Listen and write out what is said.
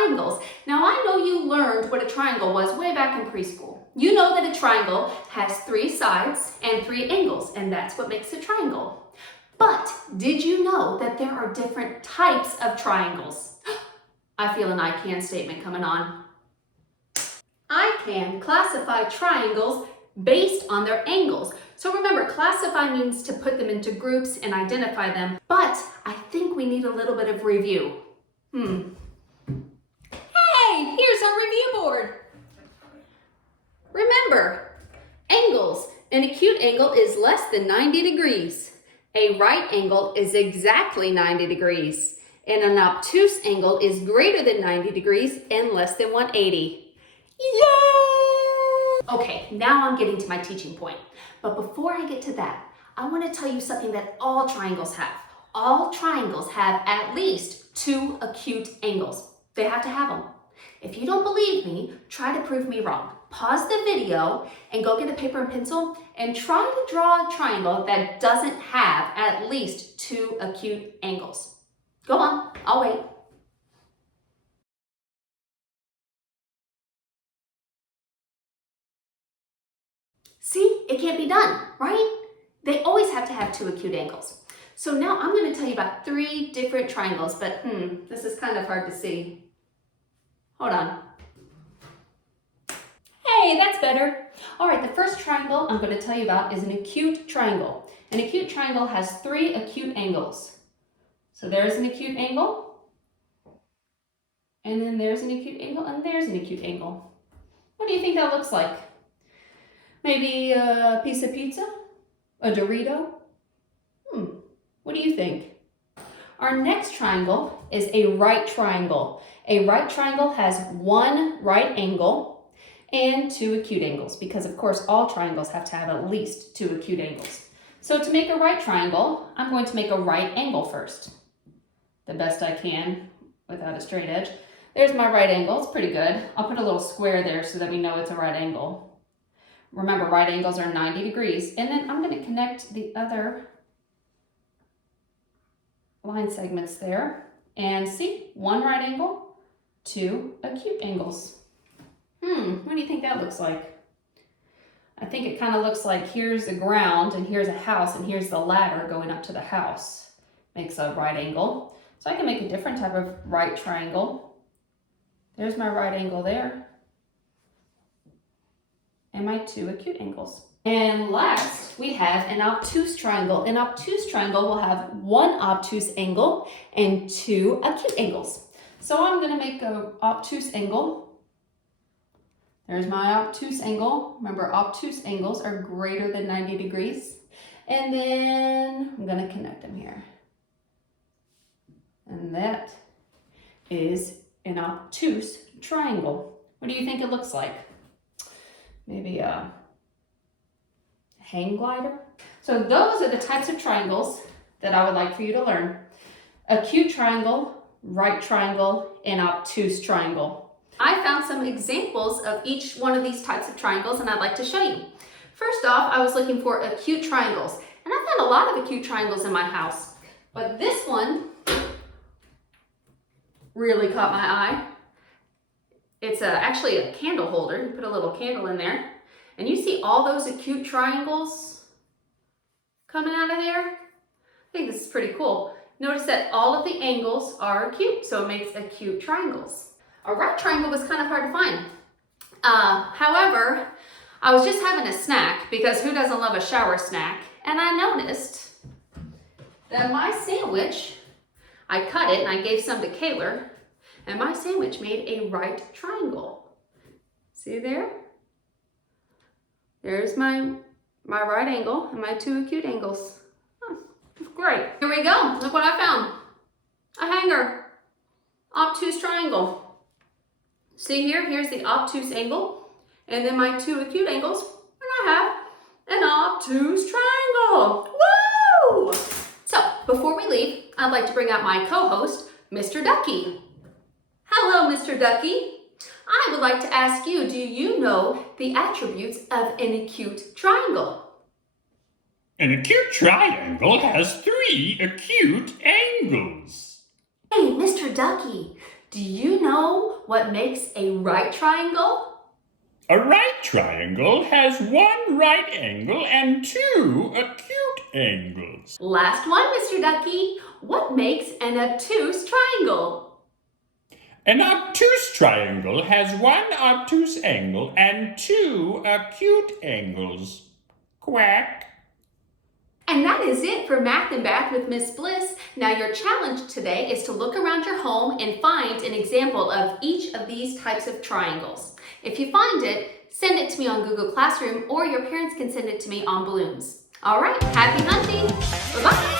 triangles. Now I know you learned what a triangle was way back in preschool. You know that a triangle has 3 sides and 3 angles, and that's what makes a triangle. But did you know that there are different types of triangles? I feel an I can statement coming on. I can classify triangles based on their angles. So remember, classify means to put them into groups and identify them, but I think we need a little bit of review. Hey, here's our review board. Remember, angles. An acute angle is less than 90 degrees. A right angle is exactly 90 degrees. And an obtuse angle is greater than 90 degrees and less than 180. Yay! Okay, now I'm getting to my teaching point. But before I get to that, I want to tell you something that all triangles have. All triangles have at least 2 acute angles. They have to have them. If you don't believe me, try to prove me wrong. Pause the video and go get a paper and pencil and try to draw a triangle that doesn't have at least 2 acute angles. Go on, I'll wait. See, it can't be done, right? They always have to have 2 acute angles. So now I'm going to tell you about 3 different triangles, but this is kind of hard to see. Hold on. Hey, that's better. All right, the first triangle I'm going to tell you about is an acute triangle. An acute triangle has 3 acute angles. So there's an acute angle, and then there's an acute angle, and there's an acute angle. What do you think that looks like? Maybe a piece of pizza? A Dorito? What do you think? Our next triangle is a right triangle. A right triangle has 1 right angle and 2 acute angles, because of course all triangles have to have at least 2 acute angles. So to make a right triangle, I'm going to make a right angle first. The best I can without a straight edge. There's my right angle, it's pretty good. I'll put a little square there so that we know it's a right angle. Remember, right angles are 90 degrees. And then I'm going to connect the other line segments there. And see, 1 right angle, 2 acute angles. What do you think that looks like? I think it kind of looks like here's the ground and here's a house and here's the ladder going up to the house. Makes a right angle. So I can make a different type of right triangle. There's my right angle there. And my 2 acute angles. And last, we have an obtuse triangle. An obtuse triangle will have 1 obtuse angle and 2 acute angles. So I'm going to make an obtuse angle. There's my obtuse angle. Remember, obtuse angles are greater than 90 degrees. And then I'm going to connect them here. And that is an obtuse triangle. What do you think it looks like? Maybe a hang glider? So those are the types of triangles that I would like for you to learn. Acute triangle, right triangle, and obtuse triangle. I found some examples of each one of these types of triangles and I'd like to show you. First off, I was looking for acute triangles. And I found a lot of acute triangles in my house. But this one really caught my eye. It's actually a candle holder. You put a little candle in there. And you see all those acute triangles coming out of there? I think this is pretty cool. Notice that all of the angles are acute, so it makes acute triangles. A right triangle was kind of hard to find. However, I was just having a snack, because who doesn't love a shower snack? And I noticed that my sandwich, I cut it and I gave some to Kaylor, and my sandwich made a right triangle. See there? There's my right angle and my 2 acute angles. Great. Here we go. Look what I found. A hanger. Obtuse triangle. See here? Here's the obtuse angle. And then my 2 acute angles. And I have an obtuse triangle. Woo! So, before we leave, I'd like to bring out my co-host, Mr. Ducky. Hello, Mr. Ducky. I would like to ask you, do you know the attributes of an acute triangle? An acute triangle has 3 acute angles. Hey, Mr. Ducky, Do you know what makes a right triangle? A right triangle has one right angle and two acute angles. Last one, Mr. Ducky. What makes an obtuse triangle? An obtuse triangle has one obtuse angle and two acute angles. Quack. And that is it for Math and Math with Miss Bliss. Now your challenge today is to look around your home and find an example of each of these types of triangles. If you find it, send it to me on Google Classroom, or your parents can send it to me on balloons. All right, happy hunting. Bye-bye.